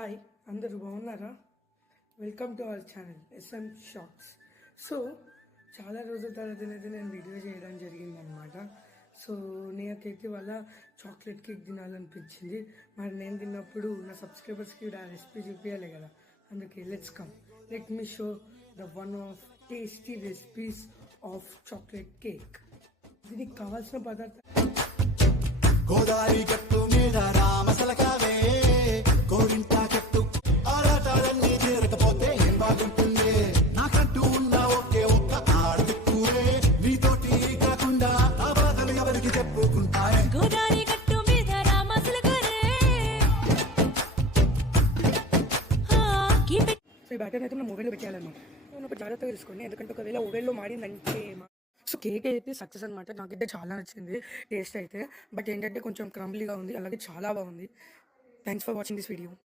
Hi అందరూ బాగున్నారా? Welcome to our channel SM shorts. So చాలా రోజుల తర్వాత నేను వీడియో చేయడం జరిగిందనమాట. సో నాకైతే వాళ్ళ చాక్లెట్ కేక్ తినాలనిపించింది. మరి నేను తిన్నప్పుడు నా సబ్స్క్రైబర్స్కి ఆ రెసిపీ చూపించాలి కదా, అందుకే let me show the one of tasty recipes of chocolate cake. దీనికి కావాల్సిన పదార్థాలు గోదావరి గట్టు మీద రామసలకావే గోరింటా కట్టు ఆరాటాలన్నీ తీరకపోతే ఏం బాగుంటుంది. నాకంటూ ఉన్న ఒకే ఒక్క ఆడదిక్కురే నీతోటి కాకుండా ఆ బాధలు ఎవరికి చెప్పుకుంటారే. గోదావరి గట్టు మీద రామసలకావే. సో ఈ బ్యాటర్ అయితే మనం ఓవెన్లో పెట్టాలన్నమాట. నేను ఒక జాగ్రత్తగా తీసుకోండి, ఎందుకంటే ఒకవేళ ఓవెన్లో మాడిందంటే సో కేక్ అయితే సక్సెస్ అనమాట. నాకైతే చాలా నచ్చింది టేస్ట్ అయితే. బట్ ఏంటంటే కొంచెం క్రంబ్లీగా ఉంది, అలాగే చాలా బాగుంది. Thanks for watching this video.